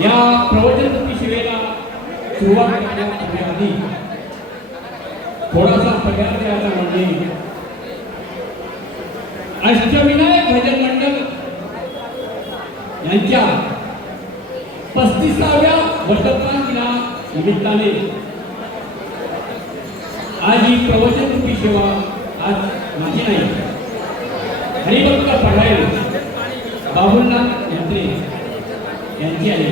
या प्रवचन शिवेला सुरुवात करण्याआधी थोडासा पगार द्यायचा म्हणजे अष्टविनायक भजन मंडळ यांच्या पस्तीसाव्या वर्धमान दिना निमित्ताने आज ही प्रवचन रूपी सेवा आज माझी नाही. हरिभक्त पढायला बाबुलनाथ यांचे यांची आहे.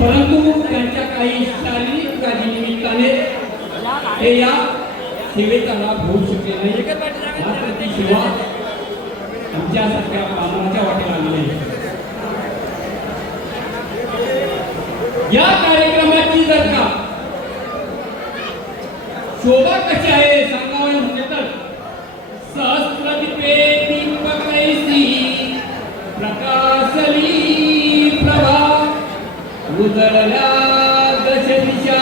परंतु त्यांच्या काही शारीरिक निमित्ताने ते या सेवेचा लाभ होऊ शकले नाही. मात्र ती सेवा आमच्यासारख्या बांधवाच्या वाटेला आलेली आहे. या कार्यक्रमाची जर का शोभा कशी आहे सांगावं म्हणजे तर सहस्रदीपे उजळल्या दश दिशा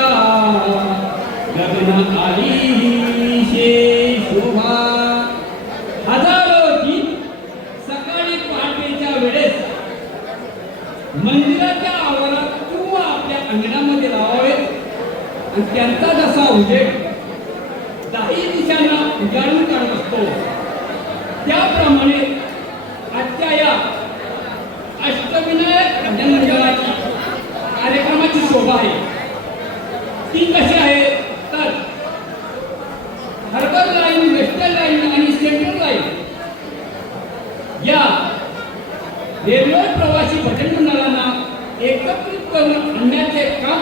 गगन आली शे शोभा. हजारो दीप सकाळी पहाटेच्या वेळेस मंदिराच्या आवारात किंवा आपल्या अंगणामध्ये लावावेत. आणि त्यांचा जसा उजेड दाही दिशांना उजाडून काढत असतो त्याप्रमाणे आजच्या या अष्टविनायक भजन मंडळाची कार्यक्रमाची शोभा आहे ती कशी आहे तर हर्बल लाईन वेस्टर्न लाईन आणि सेंट्रल लाईन या रेल्वे प्रवासी भजन मंडळांना एकत्रित करून आणण्याचे काम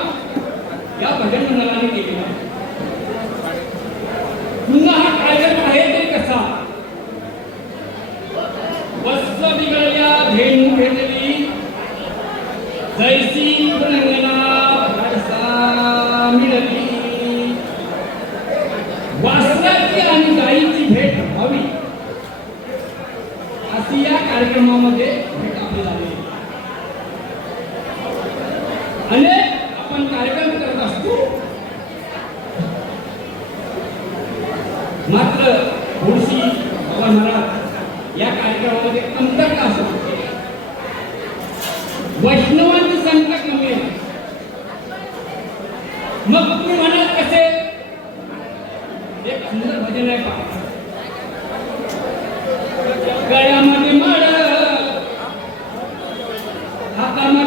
या भजन मंडळाने केले आहे पुन्हा हा कार्यक्रम आहे ते कसा वत्स बिघडल्या धेनू भेटली जैसी रंगना भरसा मिळली वासराची आणि गायीची भेट व्हावी अशी या कार्यक्रमामध्ये भेट आपली झाली अनेक आपण कार्यक्रम करत असतो मात्र थोडीशी बाबा महाराज या कार्यक्रमामध्ये अंतर का असं वैष्णवांची संख्या कमी आहे मग तुम्ही म्हणाल कसे एक सुंदर भजन आहे पहा गळ्यामध्ये माळ. हातामध्ये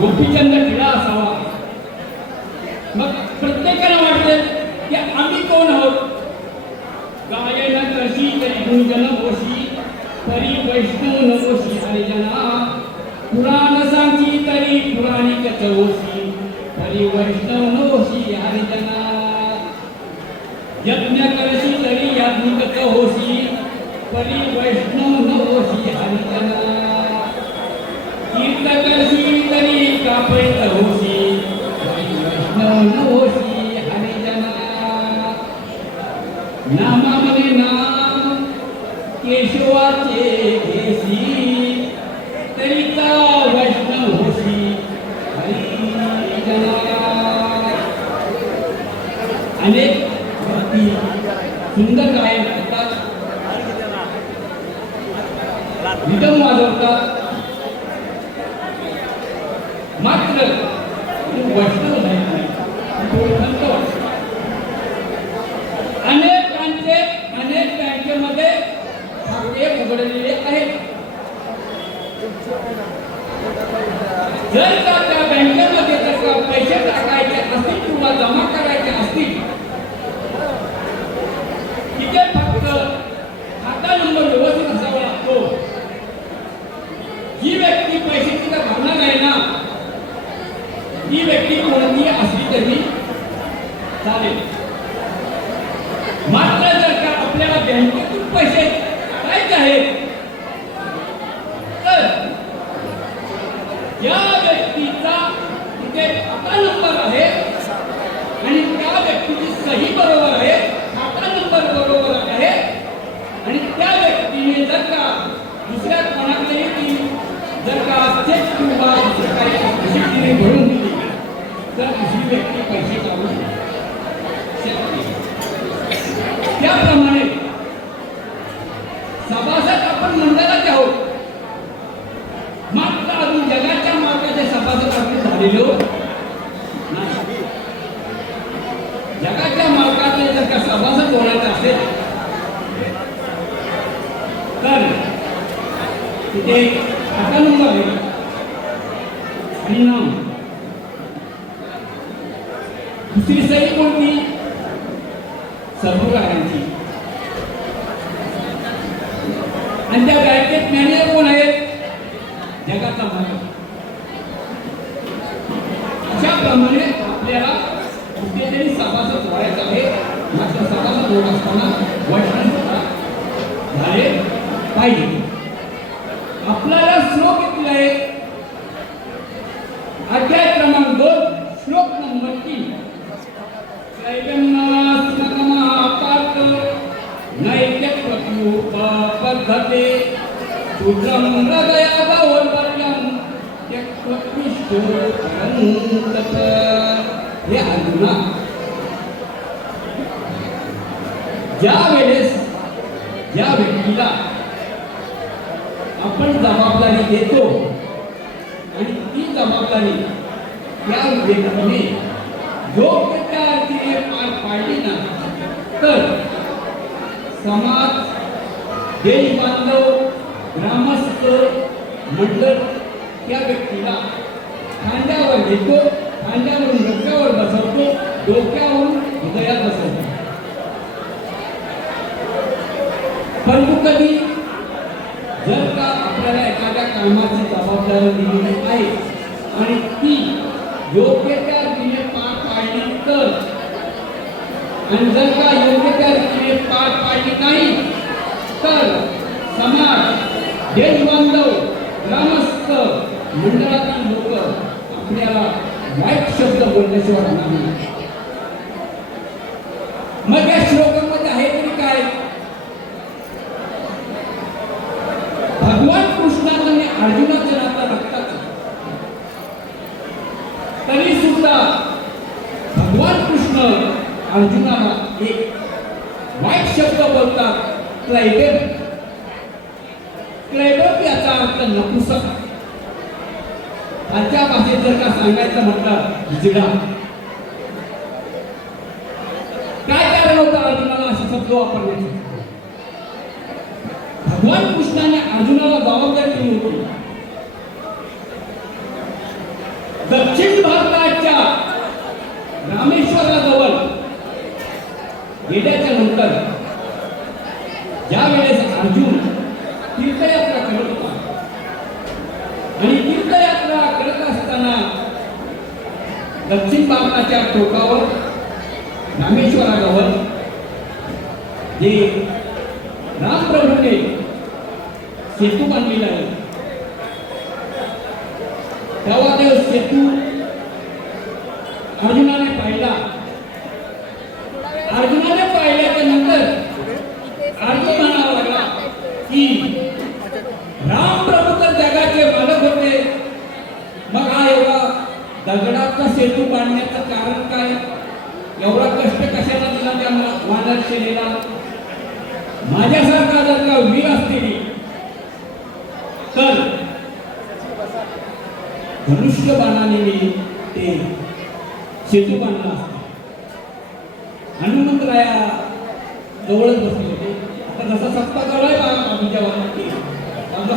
गोपीचंद टिळा असावा. मग प्रत्येकाला वाटलं की आम्ही कोण आहोत? गायन कशी तरी गुंजन घोषी तरी वैष्णव नवोशी. हरिजना पुराण सांगी तरी पुराणिक चवोशी तरी वैष्णव नवोशी हरिजना यज्ञ करशी तरी याज्ञिक होशी तरी वैष्णव नवोशी हरिजना वैष्णव होशी अनेक भक्ती सुंदर गायन करतात. रिदम वाजवतात मात्र तो वैष्णव झाला नाही तो संत वाटतो. अनेकांचे अनेक बँकेमध्ये खाते उघडलेले आहेत जर का त्या बँकेमध्ये जर का पैसे टाकायचे असतील किंवा जमा करायचे असतील तिथे फक्त खाता नंबर व्यवस्थित असावा लागतो जी व्यक्ती पैशाची का भरणार आहे ना ती व्यक्ती कोणती असली तरी चालेल मात्र जर का आपल्याला बँकेतून पैसे काढायचे आहेत तर या व्यक्तीचा तिथे खाता नंबर आहे. आणि त्या व्यक्तीची सही बरोबर आहे. खाता नंबर बरोबर आहे. आणि त्या व्यक्तीने जर का दुसऱ्या कोणाकडे ती जर का असेच किंवा दुसरं काही अशी तिने भरून दिली तर दुसरी व्यक्ती पैसे काढू शकते. त्याप्रमाणे सभासद आपण मंडळाचे आहोत. मात्र अजून जगाच्या मार्गाचे सभासद आपण झालेलो नाही जगाच्या मार्गाचे जर का सभासद होण्याचं असेल तर ते आता नंबर आहे. आणि दुसरी सही कोणती? सर्वकारांची. आणि त्या बँकेत मॅनेजर कोण आहेत? जगाचा मालक. अशाप्रमाणे आपल्याला कुठेतरी सभासद व्हायचं आहे. मात्र सभासद होत असताना वाटणं झाले पाहिजे आपल्याला श्लोक किती आहे अध्याय क्रमांक दोन श्लोक नंबर तीन त्रैगन्नास्मकमहापात नैत्यत्वपद्धते हृदया हे अर्जुना ज्या वेळेस ज्या व्यक्तीला आपण जबाबदारी देतो आणि ती जबाबदारी त्या व्यक्तीने योग्य त्या अर्थीने पार पाडली ना तर समाज देश बांधव ग्रामस्थ मंडळ त्या व्यक्तीला खांद्यावर घेतो खांद्यावरून डोक्यावर बसवतो डोक्यावरून हृदयात बसवतो. परंतु कधी जर का आपल्याला एखाद्या कामाची जबाबदारी दिलेली आहे आणि ती योग्य त्या रीतीने पार पाडली तर आणि जर का योग्य त्या रीतीने पार पाडली नाही तर समाज देशबांधव ग्रामस्थ मंडळातील लोक आपल्याला वाईट शब्द बोलण्याशिवाय राहणार नाही मग या श्लोकांमध्ये आहे तरी काय? भगवान कृष्णाचं आणि अर्जुनाचं नातं रक्ताचं तरी सुद्धा भगवान कृष्ण अर्जुनाला एक वाईट शब्द बोलतात क्लायबेब क्लायबेब याचा अर्थ नपुसक. आजच्या भाषेत जर का सांगायचं म्हटलं हिजडा काय कारण होतं अर्जुनाला असे शब्द वापरण्याचे भगवान कृष्णाने अर्जुनाला जबाबदारी दिली होती दक्षिण भारताच्या रामेश्वराजवळ गेल्याच्यानंतर ज्या वेळेस अर्जुन तीर्थयात्रा करत होता आणि तीर्थयात्रा करत असताना दक्षिण भारताच्या टोकावर रामेश्वराजवळ जे रामप्रभूने सेतू बांधलेला आहे. तेव्हा ते सेतू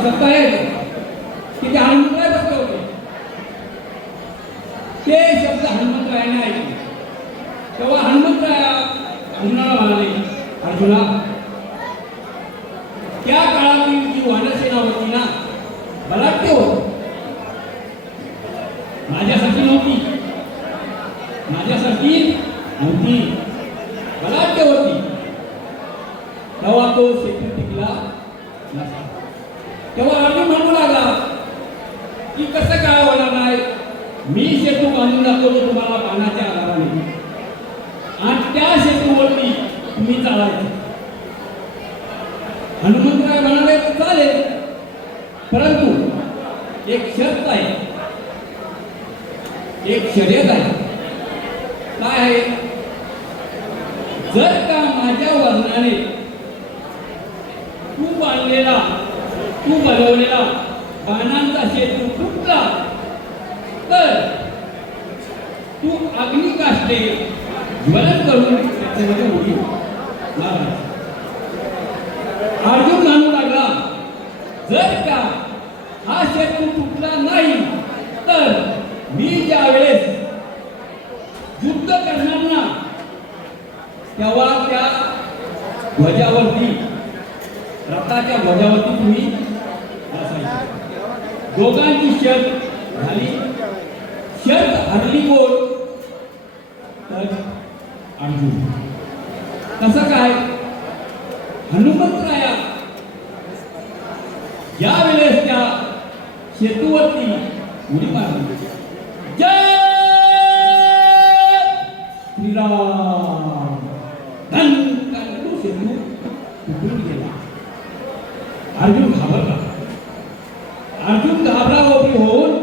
Михайла. काय आहे? जर का माझ्या वजनाने तू बांधलेला तू बनवलेला बाणांचा शेतू तुटला तर तू अग्निकाष्टे ज्वलन करून त्याच्यामध्ये उडी अर्जुन म्हणू लागला जर का हा शेतू तुटला नाही तर मी ज्या वेळेस युद्ध करणार ना तेव्हा त्या ध्वजावरती रथाच्या ध्वजावरती तुम्ही दोघांची शर्त झाली. शर्त हरली कोण? तर अर्जुन. कसं काय? हनुमंतराया या वेळेस त्या सेतूवरती उडी मारली. जय श्रीराम धन तो सेतू तुटून गेला अर्जुन घाबरला अर्जुन घाबरावरी होऊन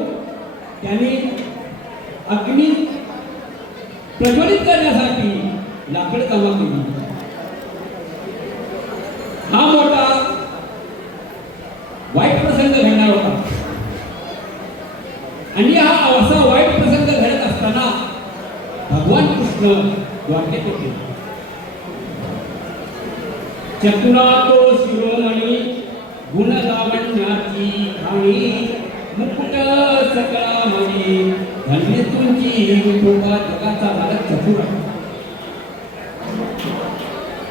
त्याने अग्नी प्रज्वलित करण्यासाठी लाकड जमा केली हा मोठा वाईट प्रसंग घडणार होता आणि हा असा वाईट प्रसंग घडत असताना भगवान कृष्ण वाटेत होते चतुरा शिरोमणी गुणलावण्याची खाणी मुकुट सकळामणी धन्य तुमची विठोबा जगाचा मालक चतुर.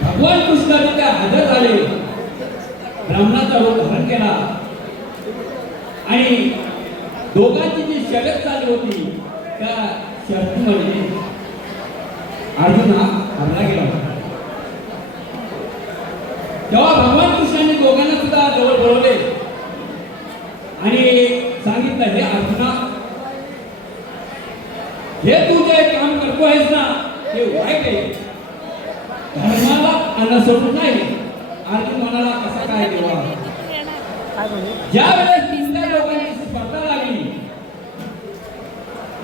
भगवान कृष्णाने त्या हजर झाले. ब्राह्मणाचा रोग धारण केला. आणि दोघांची जी शर्यत चालू होती त्या शर्तीमध्ये अर्जुन हा हरला गेला. तेव्हा भगवान कृष्णाने दोघांना सुद्धा जवळ बोलवले. आणि सांगितलं हे अर्जुना हे तू जे काम करतो आहेस ना हे वाईट आहे. धर्माला अनुसरून नाही. अर्जुन म्हणाला कसा काय देवा? ज्या वेळेस तिसऱ्या लोकांची स्पर्धा लागली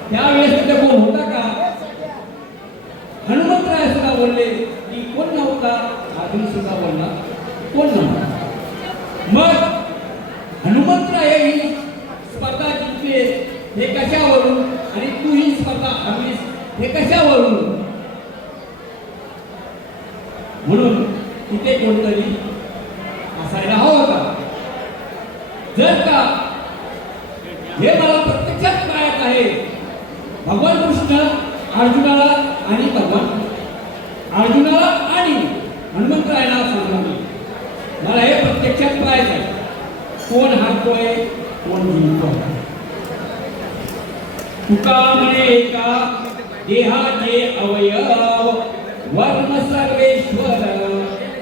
त्यावेळेस तिथे कोण होता का? हनुमंतराय सुद्धा बोलले की कोण नव्हता? अर्जुन सुद्धा बोलला. कोण नव्हता मग हनुमंतराय ही स्पर्धा जिंकले. हे कशावरून? आणि तू ही स्पर्धा हरलीस. हे कशावरून? म्हणून तिथे कोणतरी असायला हवा होता. जर का हे मला प्रत्यक्षात करायचं आहे भगवान कृष्ण अर्जुनाला आणि भगवान अर्जुनाला आणि हनुमंतरायला सांगितले मला हे प्रत्यक्षात कळायचं आहे कोण हारतोय कोण जिंकतोय तुका म्हणे का देहाचे अवयव वर्ण सर्वेश्वर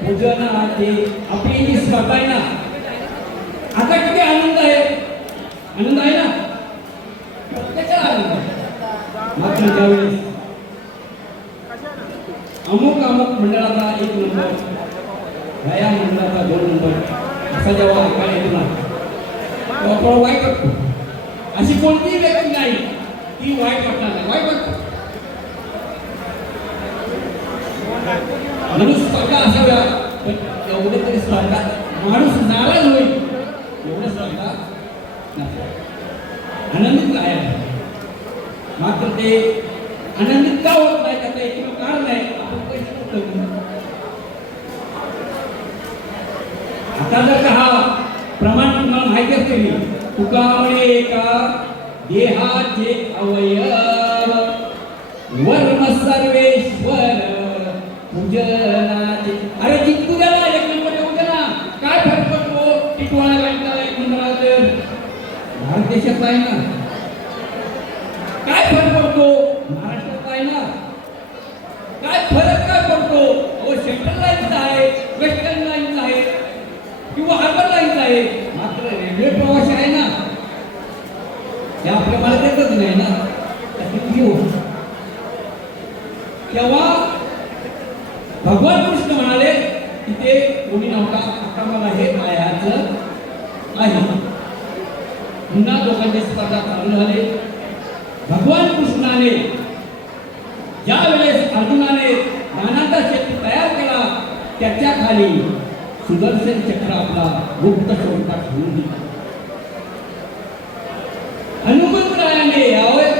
पूजनाचे आपली ही स्पर्धा आहे ना. आता किती आनंद आहे? आनंद आहे ना? प्रत्येकाला आनंद आहे. मात्र त्यावेळेस अमुक अमुक मंडळाचा एक नंबर या मंडळाचा दोन नंबर असा जेव्हा आकार येतो ना तेव्हा थोडं वाईट वाटतो. अशी कोणतीही व्यक्ती नाही. ती वाईट वाटणार नाही. वाईट वाटतो म्हणून स्पर्धा असाव्या पण एवढे तरी स्पर्धा माणूस नाराज होईल एवढं स्पर्धा आनंदित काय मात्र ते आनंदित का होत नाही त्याचं एकमेव कारण आहे आपण पैसे आता जर का हा प्रमाण तुम्हाला माहिती असेल तुका म्हणे का देहाचे अवयव वर्म सर्वेश्वर पूजनाचे. अरे जिंकू ना एक नंबर येऊ ना. काय फरक पडतो? टिटवाळा घालता एक नंबर तर भारत देशात आहे ना वेस्टर्न लाईनचा आहे किंवा हार्बर लाईनचा आहे मात्र रेल्वे प्रवासी आहे ना ते आपल्या मला देतच नाही ना. तेव्हा भगवान कृष्ण म्हणाले की ते कोणी नव्हता. आता मला हे मायाच आहे. पुन्हा दोघांची स्पर्धा चालू झाले. भगवान कृष्णाने ज्या वेळेस अर्जुनाने नानाचा शेती तयार केला त्याच्याखाली सुदर्शन चक्र आपला गुप्त स्वरूपात ठेवून दिला हनुमंतरायाने यावं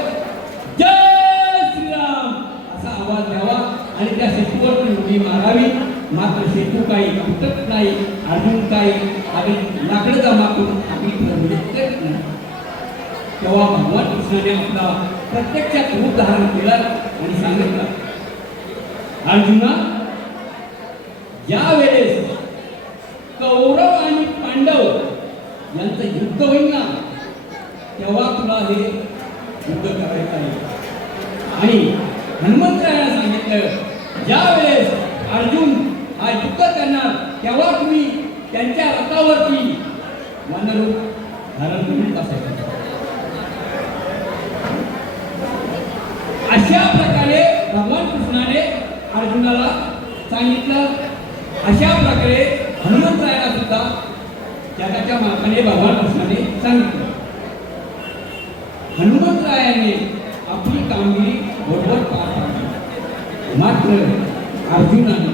जय श्रीराम असा आवाज द्यावा आणि त्या मागावी मात्र शेतू काही फुटत नाही. अजून काही आणि लाकडं जमा करून आपली प्रवृत्ती करत नाही. तेव्हा भगवान कृष्णाने आपला प्रत्यक्षात रूप धारण केला आणि सांगितलं अर्जुना ज्या वेळेस कौरव आणि पांडव यांचं युद्ध होईल ना तेव्हा तुला हे युद्ध करायचं आहे. आणि हनुमंतरायाला सांगितलं ज्या वेळेस अर्जुन हा युद्ध करणार. तेव्हा तुम्ही त्यांच्या रथावरती वनरूप धारण करून अशा प्रकारे भगवान कृष्णाने अर्जुनाला सांगितलं. अशा प्रकारे हनुमंतरायाला सुद्धा जगाच्या मार्गाने भगवान कृष्णाने सांगितलं. हनुमंतरायाने आपली कामगिरी बरोबर पार पाडली. मात्र अर्जुनाने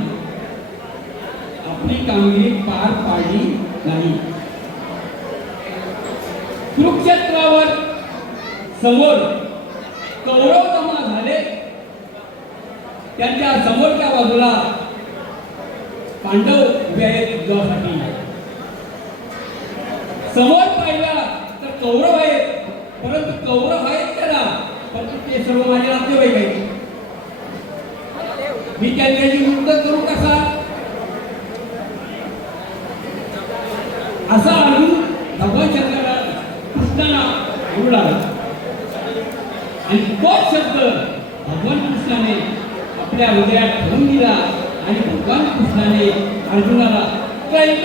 आपली कामगिरी पार पाडली नाही. कुरुक्षेत्रावर समोर कौरव जमा झाले. त्यांच्या समोरच्या बाजूला पांडव उभे आहेत युद्धासाठी. समोर पाहिला तर कौरव आहेत. परंतु कौरव आहेत त्याला. परंतु ते सर्व माझे नातेवाईक आहेत. मी त्यांच्याशी युद्ध करू कसा? असा अर्जुन भगवान शंकराला कृष्णाला बोलू लागला आणि तोच शब्द भगवान कृष्णाने आपल्या हृदयात ठेवून दिला आणि भगवान कृष्णाने अर्जुनाला काय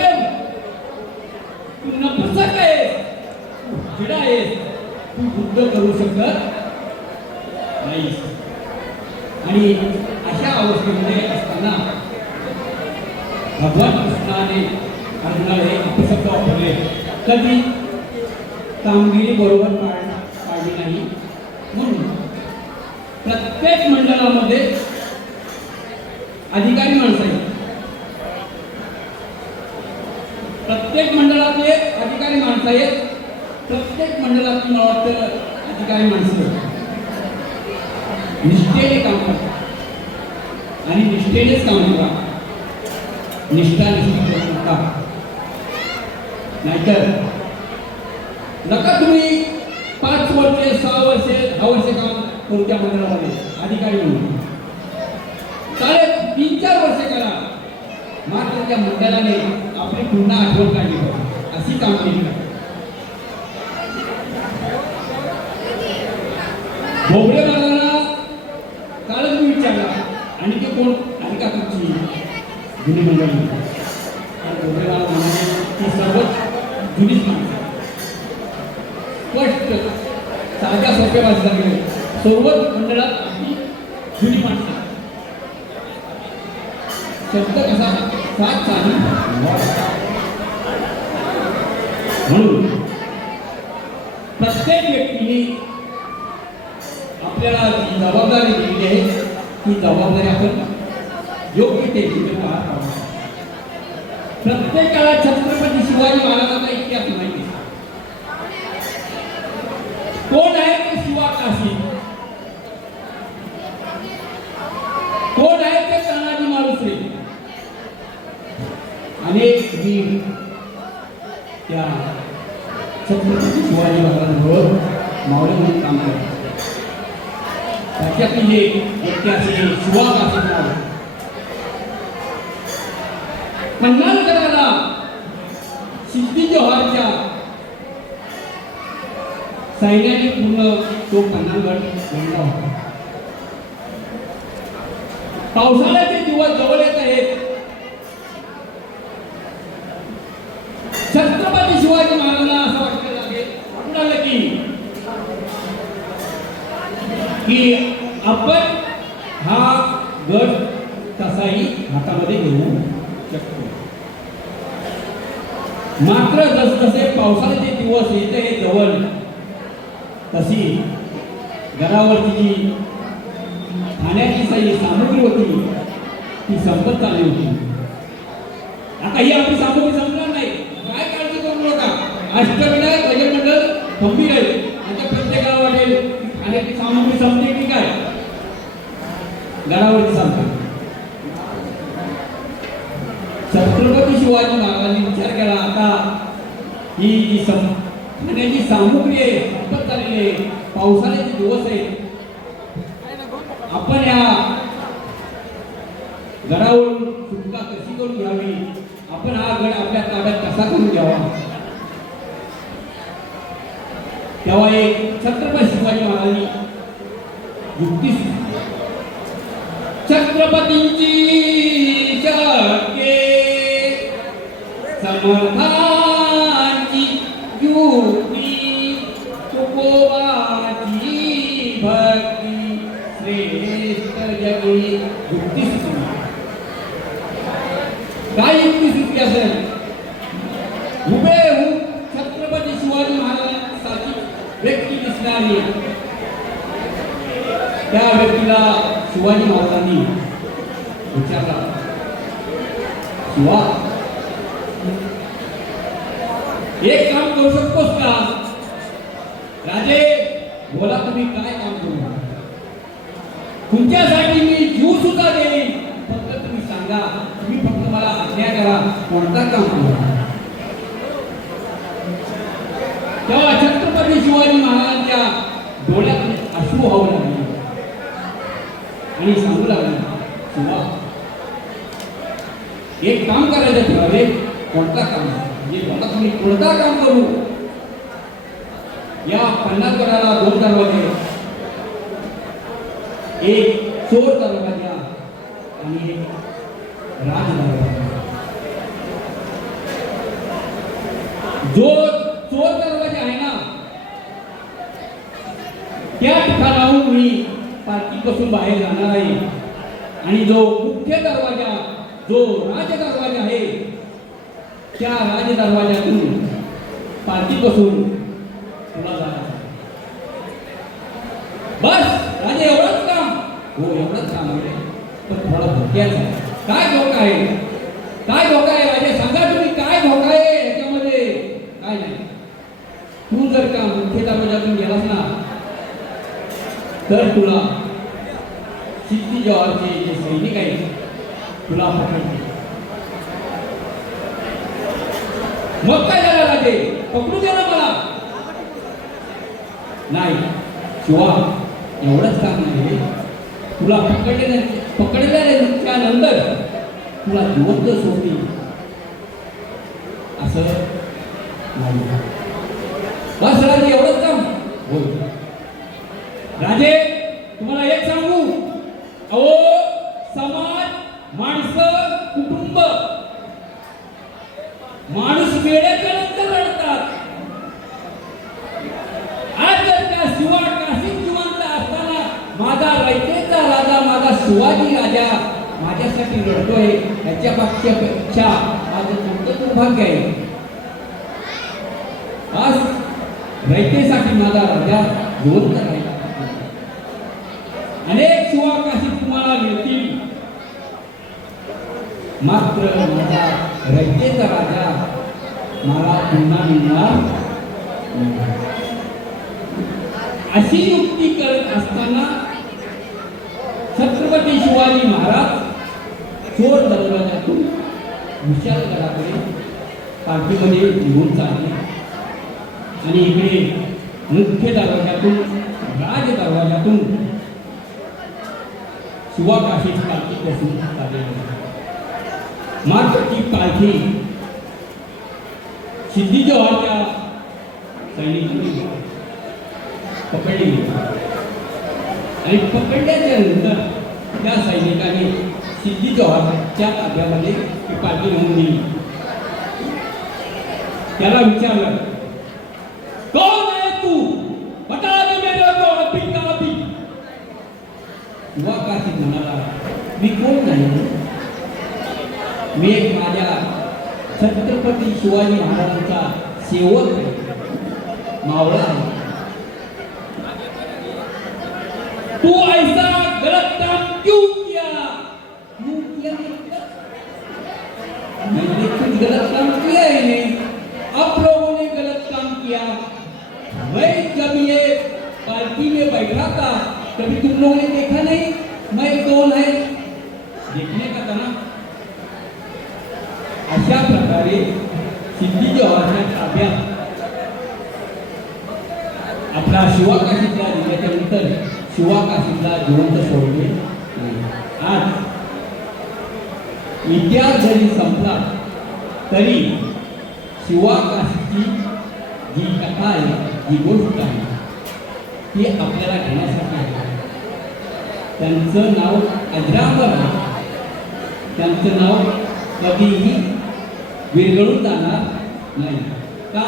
तू नपुसक आहेस तू चिडा आहेस तू युद्ध करू शकत नाही आणि अशा अवस्थेमध्ये असताना भगवान कृष्णाने अर्जुनाला हे अपशब्द वापरले. कधी? कामगिरी बरोबर पाड पाडली नाही. म्हणून प्रत्येक मंडळामध्ये अधिकारी माणसं आहेत. प्रत्येक मंडळातले अधिकारी माणसं आहेत. प्रत्येक मंडळातून मला वाटतं अधिकारी माणसं आहेत. निष्ठेने काम करा. आणि निष्ठेनेच काम करा. निष्ठा निष्ठा करू नका. नाहीतर नका तुम्ही पाच वर्षे सहा वर्षे दहा वर्षे काम कोणत्या मंडळामध्ये अधिकारी म्हणून. चालेल तीन चार वर्षे करा. मात्र त्या मंडळाने आपली पुन्हा आठवण काढली पाहिजे. अशी काम केली भोबळे महाराजांना कालच मी विचारला आणि ते कोण आणि का तुमची जुनी मंडळी तर ती सर्वच जुनीच माणसं स्पष्ट साध्या सोप्या भाषेत सांगितले सर्वच मंडळात आपली जुनी माणसं शब्द कसा सात चाली म्हणून प्रत्येक व्यक्तीने आपल्याला जी जबाबदारी दिली आहे ती जबाबदारी आपण योग्य ते ठिकाणी पार पाडावी. प्रत्येकाला छत्रपती शिवाजी महाराजांचा इतिहास माहिती कोण आहे ते शिवा काशी? कोण आहे ते तानाजी मारुसरे अनेक वीर त्या छत्रपती शिवाजी महाराजांबरोबर मावळे म्हणून काम करतात त्याच्यातली जे ऐतिहासिक शिवा काशी पन्नास सैन्याने पूर्ण तो पन्नागड वेढला होता. पावसाळ्याचे दिवस जवळ येत आहेत. छत्रपती शिवाजी महाराजांना असं वाटलं लागेल म्हणाले की की आपण हा गड तसाही हातामध्ये घेऊ शकतो मात्र जसजसे पावसाळ्याचे दिवस येते जवळ तशी घरावरची जी खाण्याची सही सामग्री होती ती संपत चालली होती. आता ही आपली सामग्री संपणार नाही. काय काळजी करू नका. अष्टविनायक भजन खंबीर आहे. आता प्रत्येकाला वाटेल खाण्याची सामग्री संपते की काय? घरावरती सांगतात छत्रपती शिवाजी महाराजांनी विचार केला आता ही जी सम खाण्याची सामुग्री आहे संपत पावसाळ्याचे दिवस आहेत. आपण या गडावरून सुटका कशी करून घ्यावी? आपण हा गड आपल्या ताब्यात कसा करून घ्यावा? तेव्हा एक छत्रपती शिवाजी महाराजांनी युक्ती सुचली. छत्रपतींची समर्थ युक्ती सुचली काय युक्ती सुचली असेल? उभे छत्रपती शिवाजी महाराजांसाठी व्यक्ती दिसणारी त्या व्यक्तीला शिवाजी महाराजांनी विचारला. शिवा एक काम करू शकतोस का? राजे बोला तुम्ही काय काम करू? तुमच्यासाठी मी जीव सुद्धा देईन फक्त तुम्ही सांगा. तुम्ही फक्त मला आज्ञा करा. कोणता काम तेव्हा छत्रपती शिवाजी महाराजांच्या डोळ्यात अश्रू व्हावं लागले. आणि सांगू लागले शिवा एक काम करायचं ठरवले कोणता काम म्हणजे मला तुम्ही कोणता काम करू? या पन्नास गडाला दोन दरवाजे. एक चोर दरवाजा आणि एक राज दरवाजा जो चोर दरवाजा आहे ना त्या ठिकाणाहून मी पासून बाहेर जाणार आहे. आणि जो मुख्य दरवाजा जो राज दरवाजा आहे त्या राज दरवाजातून पाठीपासून तुला जाणार बस राजे एवढंच काम. हो एवढंच काम आहे. पण थोडा धोक्याचा आहे. काय धोका आहे काय धोका आहे राजे सांगा तुम्ही काय धोका आहे ह्याच्यामध्ये काय नाही तू जर का मुख्य दरवाजातून गेलास ना तर तुला सिद्धी जवाहरचे जे सैनिक आहेत तुला पकडतील मग काय झालं राजे पकडू दे ना मला नाही किंवा एवढंच काम नाही. तुला पकडले पकडलेल्या नंतर तुला जिवंत सोडतील असं नाही. बस राजे एवढंच काम. होय राजे तुम्हाला एक सांगू? अहो समाज माणसं कुटुंब माणूस वेळेच्या नंतर रडतात आज जर का शिवा काशीत जिवंत असताना माझा रयतेचा राजा माझा शिवाजी राजा माझ्यासाठी रडतोय याच्या मागच्या पेक्षा दुर्भाग्य आहे. आज रयतेसाठी माझा राजा दोन राहिला अनेक शिवा काशीत तुम्हाला मिळतील मात्र माझा रयतेचा राजा मला पुन्हा मिळणार नाही. अशी युक्ती करत असताना छत्रपती शिवाजी महाराज चोर दरवाजातून विशालगडाकडे मध्ये निघून चालले. आणि इकडे मुख्य दरवाजातून राज दरवाजातून शिवाकाशीची पालखी बसून चाललेली मात्र ती पालखी सिद्धी जवाहरच्या सैनिकांनी पकडली आणि पकडल्याच्या नंतर त्या सैनिकाने सिद्धी जवाहरच्या ताब्यामध्ये ती पालखी घेऊन दिली. त्याला विचारलं कौन आहे तू बता दे मेरे को अभी का अभी काशीद म्हणाला मी कोण नाही मी एक माझ्या छत्रपती शिवाजी महाराजांचा सेवक आहे मावळा आहे तू ऐसा गलत काम क्यों किया क्यों किया मैंने कुछ गलत काम किया ही नहीं आप लोगों ने गलत काम किया मैं जब ये पार्टी में बैठा था तभी तुम लोगों ने देखा नहीं मैं कौन है देखने का था ना अशा प्रकारे सिद्धी जवाहरच्या ताब्यात आपला शिवा काशीदला दिल्याच्यानंतर शिवा काशीदला जिवंत सोडले नाही. आज इतिहास जरी संपला तरी शिवा काशीची जी कथा आहे जी गोष्ट आहे ती आपल्याला घेण्यासाठी आहे त्यांचं नाव अजरामर आहे. त्यांचं नाव कधीही विरघळून जाणार नाही. का?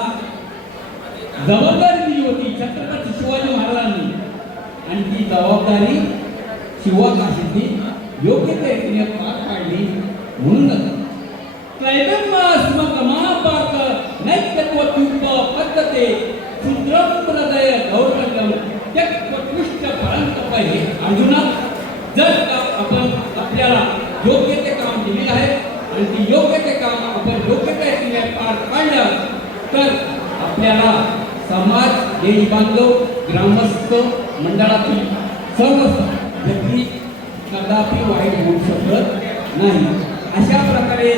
जबाबदारी दिली होती छत्रपती शिवाजी महाराजांनी. आणि ती जबाबदारी शिवा योग्य रीतीने पार पाडली म्हणूनच. त्रैदमास्मकमापाक नैत्यत्वत्युप पद्धते शूद्रप्रदय गौरवम त्यक्तकृष्ट परंतप हे अर्जुना जर का आपण आपल्याला योग्य ते काम दिले आहे आणि ती योग्य ते काम आपण योग्य त्या रीतीने पार पाडलं तर आपल्याला समाज देश बांधव ग्रामस्थ मंडळातील सर्व व्यक्ती कदापि वाईट होऊ शकत नाही. अशा प्रकारे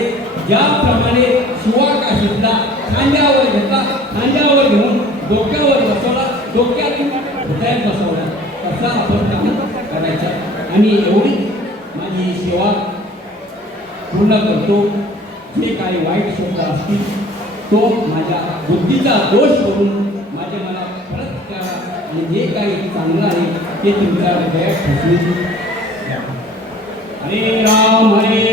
ज्याप्रमाणे शिवा काशीतला खांद्यावर घेतला खांद्यावर घेऊन डोक्यावर बसवला डोक्यातून हृदयात बसवला तसा आपण काम करायचा. आणि एवढी माझी सेवा पूर्ण करतो. जे काही वाईट शब्द असतील तो माझ्या बुद्धीचा दोष करून माझ्या मला परत करा आणि जे काही चांगलं आहे ते तुमच्या हृदयात ठसवून हरे राम हरे